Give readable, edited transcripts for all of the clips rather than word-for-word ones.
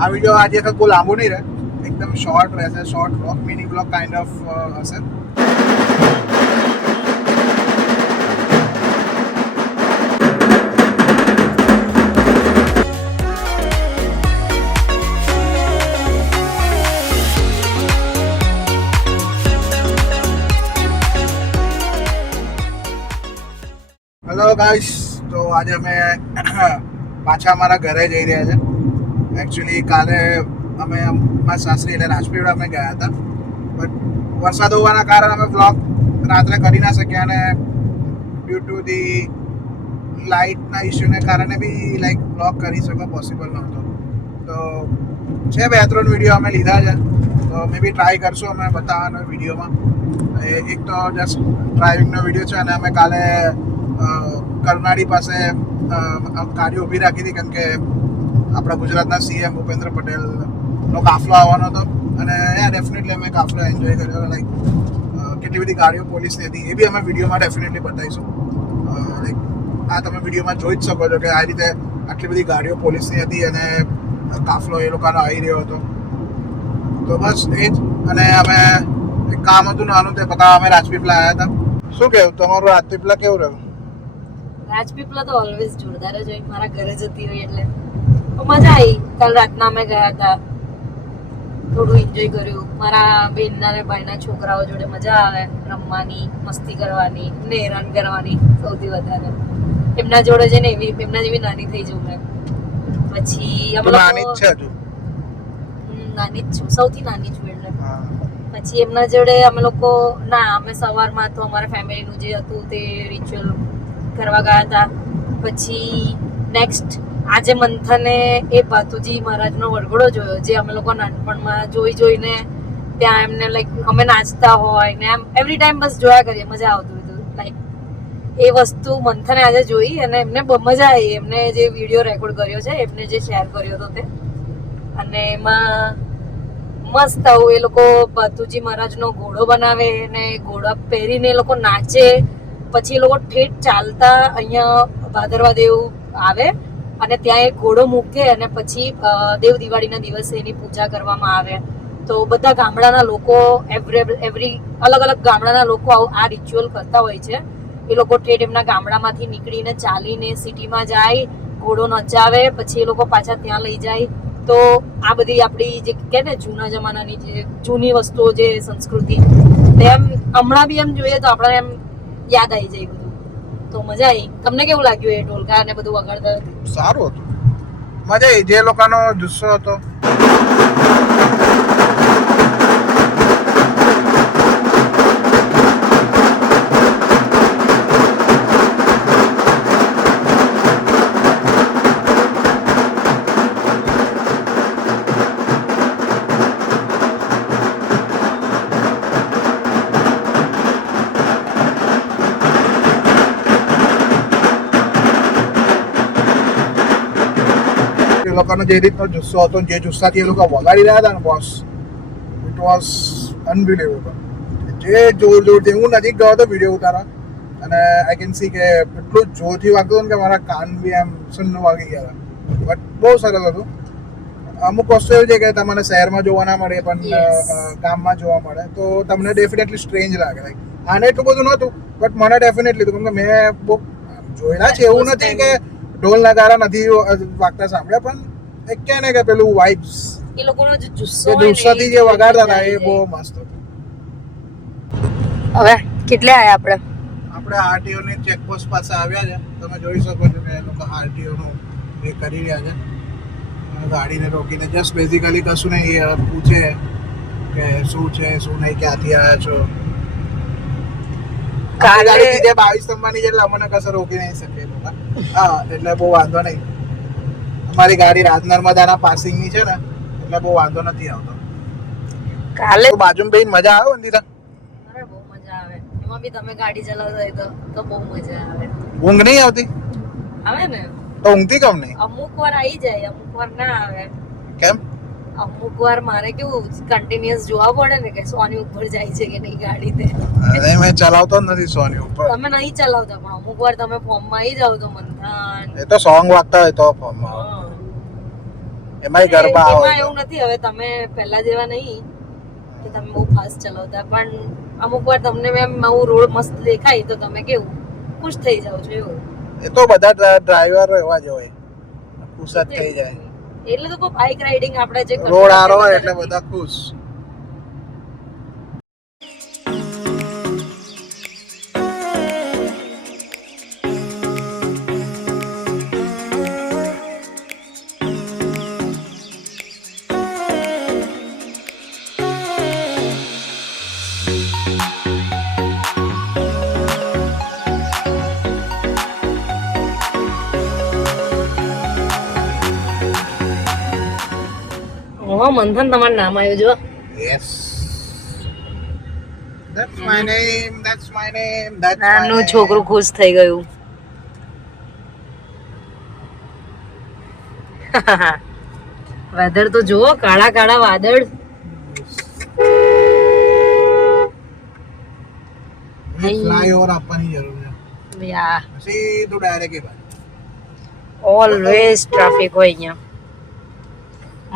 આ વિડીયો આજે તક બહુ લાંબો નહીં રહે, એકદમ શોર્ટ રહેશે, short blog, mini blog kind of હશે. હેલો ગાઈસ, તો આજે અમે પાછા અમારા ઘરે જઈ રહ્યા છે. એકચ્યુઅલી કાલે અમે મારા સાસરી એટલે રાજપીપળા અમે ગયા હતા, બટ વરસાદ હોવાના કારણે અમે બ્લોગ રાત્રે કરી ના શક્યા અને ડ્યુ ટુ ધી લાઇટના ઇસ્યુને કારણે બી લાઈક બ્લોગ કરી શકો પોસિબલ નહોતો. તો છે 2-3 વિડીયો અમે લીધા છે, તો મે બી ટ્રાય કરશું અમે બતાવવાનો વિડીયોમાં. એક તો જસ્ટ ડ્રાઇવિંગનો વિડીયો છે અને અમે કાલે કરનાળી પાસે ગાડી ઊભી રાખી હતી, કેમ કે આપણા ગુજરાતના સીએમ ભૂપેન્દ્ર પટેલનો કાફલો આવવાનો હતો અને ડેફિનેટલી અમે કાફલો એન્જોય કર્યો. લાઈક કેટલી બધી ગાડીઓ પોલીસની હતી એ બી અમે વિડીયોમાં ડેફિનેટલી બતાવીશું. લાઈક આ તમે વિડીયોમાં જોઈ જ શકો છો કે આ રીતે આટલી બધી ગાડીઓ પોલીસની હતી અને કાફલો એ લોકોનો આવી રહ્યો હતો. તો બસ એ જ. અને અમે એક કામ હતું નાનું તે બતાવવા અમે રાજપીપળા આવ્યા હતા. શું કહેવું તમારું રાજપીપળા કેવું રહ્યું? રાજપીપળા તો ઓલવેઝ જોરદાર જ હોય, મારા ઘરે જતી હોય એટલે મજા આવી. કાલ રાતના અમે ગયા હતા, થોડું એન્જોય કર્યું. મારા બેનના ને ભાઈના છોકરાઓ જોડે મજા આવે રમવાની, મસ્તી કરવાની, એમને હેરાન કરવાની સૌથી વધારે. એમના જોડે જઈને એમના જેવી નાની થઈ જઉં મેં. પછી અમે નાની જ છે હજુ? નાની જ છું, સૌથી નાની છું એટલે. પછી એમના જોડે અમે લોકો અમે સવારમાં તો અમારા ફેમિલીનું જે હતું તે રિચ્યુઅલ કરવા ગયા હતા. પછી નેક્સ્ટ આજે મંથને એ ભાતુજી મહારાજનો વરઘોડો જોયો, જે અમે લોકો નાનપણમાં જોઈને ત્યાં એમને લાઈક અમે નાચતા હોય ને એમ એવરી ટાઈમ બસ જોયા કરીએ, મજા આવતું હતું. લાઈક એ વસ્તુ મંથને આજે જોઈ અને એમને મજા આવી. એમને જે વિડીયો રેકોર્ડ કર્યો છે, એમને જે શેર કર્યો હતો તે, અને એમાં મસ્ત આવું એ લોકો ભાતુજી મહારાજનો ઘોડો બનાવે અને ઘોડા પહેરીને એ લોકો નાચે. પછી એ લોકો ઠેઠ ચાલતા અહીંયા ભાદરવા દેવ આવે અને ત્યાં એક ઘોડો મૂકે અને પછી દેવ દિવાળીના દિવસે એની પૂજા કરવામાં આવે. તો બધા ગામડાના લોકો એવરી અલગ અલગ ગામડાના લોકો આ રિચ્યુઅલ કરતા હોય છે. એ લોકો ઠેઠ એમના ગામડામાંથી નીકળીને ચાલીને સિટીમાં જાય, ઘોડો નચાવે, પછી એ લોકો પાછા ત્યાં લઈ જાય. તો આ બધી આપણી જે કે ને જૂના જમાનાની જે જૂની વસ્તુઓ, જે સંસ્કૃતિ, તેમ હમણાં બી એમ જોઈએ તો આપણે એમ યાદ આવી જાય બધું. તો મજા આવી. તમને કેવું લાગ્યું એ ઢોલકા ને બધું વગાડતા? સારું હતું, મજા આવી. જે લોકોનો જુસ્સો હતો. એ લોકોનો જે રીતનો જુસ્સો હતો, જે જુસ્સાથી એ લોકો વગાડી રહ્યા હતા ને બોસ, ઇટ વોઝ અનબિલીવેબલ. જે જોરથી હું નજીક ગયો હતો વિડીયો ઉતારવા અને આઈ કેન સી કે એટલું જોરથી વાગતું હતું ને કે મારા કાન બી એમ સુન્ન વાગી ગયા હતા. બટ બહુ સરસ હતું. અમુક વસ્તુ એવી છે કે તમને શહેરમાં જોવા ના મળે પણ ગામમાં જોવા મળે, તો તમને ડેફિનેટલી સ્ટ્રેન્જ લાગે. લાઈક આને એટલું બધું નહોતું, બટ મને ડેફિનેટલી હતું, કેમ કે મેં બહુ જોયેલા છે. એવું નથી કે ઢોલ નગારા નથી વાગતા સાંભળ્યા, પણ એક કે ને કે પેલું વાઇબ્સ, એ લોકોનો જે જુસ્સો, જુસ્સાથી જે વગાડતા હતા એ બહુ મસ્ત હતું. હવે કેટલે આયા આપણે આરટીઓ ની ચેકપોસ્ટ પાસે આવ્યા છે. તમે જોઈ શકો છો કે એ લોકો આરટીઓ નું એ કરી રહ્યા છે. ગાડીને રોકીને જસ્ટ બેઝિકલી કશું નહીં, પૂછે કે શું છે શું નહીં, ક્યાંથી આવ્યા છો. ગાડી 22 નંબરની એટલે અમને કશે રોકી નહીં શકે. હા, એટલે બહુ વાંધો નહીં. અમારી ગાડી રાજનર્મદાના પાસિંગની છે ને, એટલે બહુ વાંધો નથી આવતો. કાલે બાજુમાં બેન મજા આવે વંદિતા? અરે બહુ મજા આવે. એમાં બી તમે ગાડી ચલાવતા હોય તો બહુ મજા આવે. ઊંઘ નહીં આવતી? આવે ને. તો ઊંઘતી કેમ નહીં? અમુક વાર આવી જાય, અમુક વાર ના આવે. કેમ? અમુક વાર મારે કેવું કન્ટિન્યુઅસ જોવા પડે ને કે સોની ઉપર જાય છે કે નહીં ગાડી. તે અરે મેં ચલાવતો જ નથી સોની ઉપર. તમે નહીં ચલાવતા, પણ અમુક વાર તમે ફોર્મમાં આવી જાવ તો મંથન, એ તો સોંગ વાગતા હોય તો ફોર્મમાં. એમાંય ગરબા એમાં આવે એવું નથી, હવે તમે પહેલા જેવા નહીં કે તમે બહુ ફાસ્ટ ચલાવતા, પણ અમુક વાર તમને એમ આવું રોડ મસ્ત દેખાય તો તમે કેવું ખુશ થઈ જાવ છો એવું. એ તો બધા ડ્રાઈવરો એવા જ હોય, ખુશ જ થઈ જાય. એટલે તો કોઈ બાઇક રાઇડિંગ આપણે જે રોડ આરો હોય એટલે બધા ખુશ. મંથન તમારું નામ આવ્યું જો. Yes. That's my name. That's my name. That's my નાનું name. છોકરું ખુશ થઈ ગયું. વેધર તો જુઓ, કાળા કાળા વાદળ. ફ્લાયઓવર આપવાની જરૂર છે. યા સીધું ડાયરેક્ટ એ બાજુ. ઓલવેઝ ટ્રાફિક હોય અહીંયા.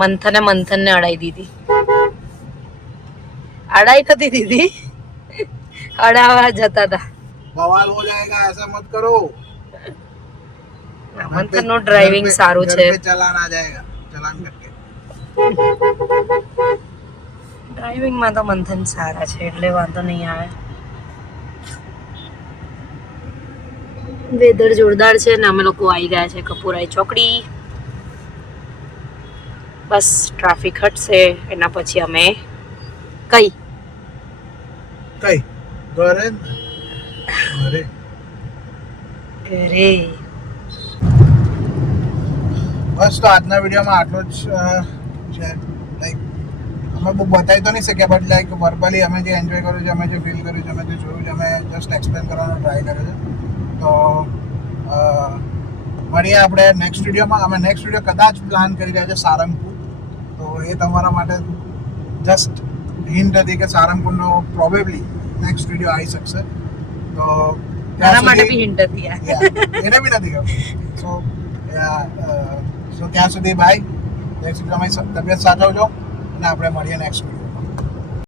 મંથને અડાઈ દીધી. અડાઈ નથી દીધી, અડાવા જતા હતા. બવાલ હો જાયેગા, ऐसा मत करो. મંથન નું ડ્રાઇવિંગ સારું છે. घर पे चलान आ जाएगा, चलान करके. ડ્રાઇવિંગ માં તો મંથન સારા છે એટલે વાંધો નહીં આવે. વેધર જોરદાર છે ને અમે લોકો આવી ગયા છે કપૂરાઈ ચોકડી. બસ ટ્રાફિક હટશે એના પછી અમે કઈ ઘરે ઘરે. બસ તો આજના વિડીયોમાં આટલું જ છે. લાઈક અમે બહુ બતાવી તો નહીં શક્યા, બટ લાઈક વર્બલી અમે જે એન્જોય કર્યું છે, અમે જે ફીલ કર્યું છે, અમે જે જોયું છે, અમે જસ્ટ એક્સપ્લેન કરવાનો ટ્રાય કર્યો છે. તો મળીએ આપણે નેક્સ્ટ વિડીયોમાં. અમે નેક્સ્ટ વિડીયો કદાચ પ્લાન કરી રહ્યા છે સારંગપુર, તો એ તમારા માટે જસ્ટ હિન્ટ હતી કે સારંગપુરનો પ્રોબેબલી નેક્સ્ટ વિડીયો આવી શકશે. તો મારા માટે બી હિન્ટ હતી આ. એને બી નથી ખબર. સો ત્યાં સુધી બાય. તમારી તબિયત સાચવજો અને આપણે મળીએ નેક્સ્ટ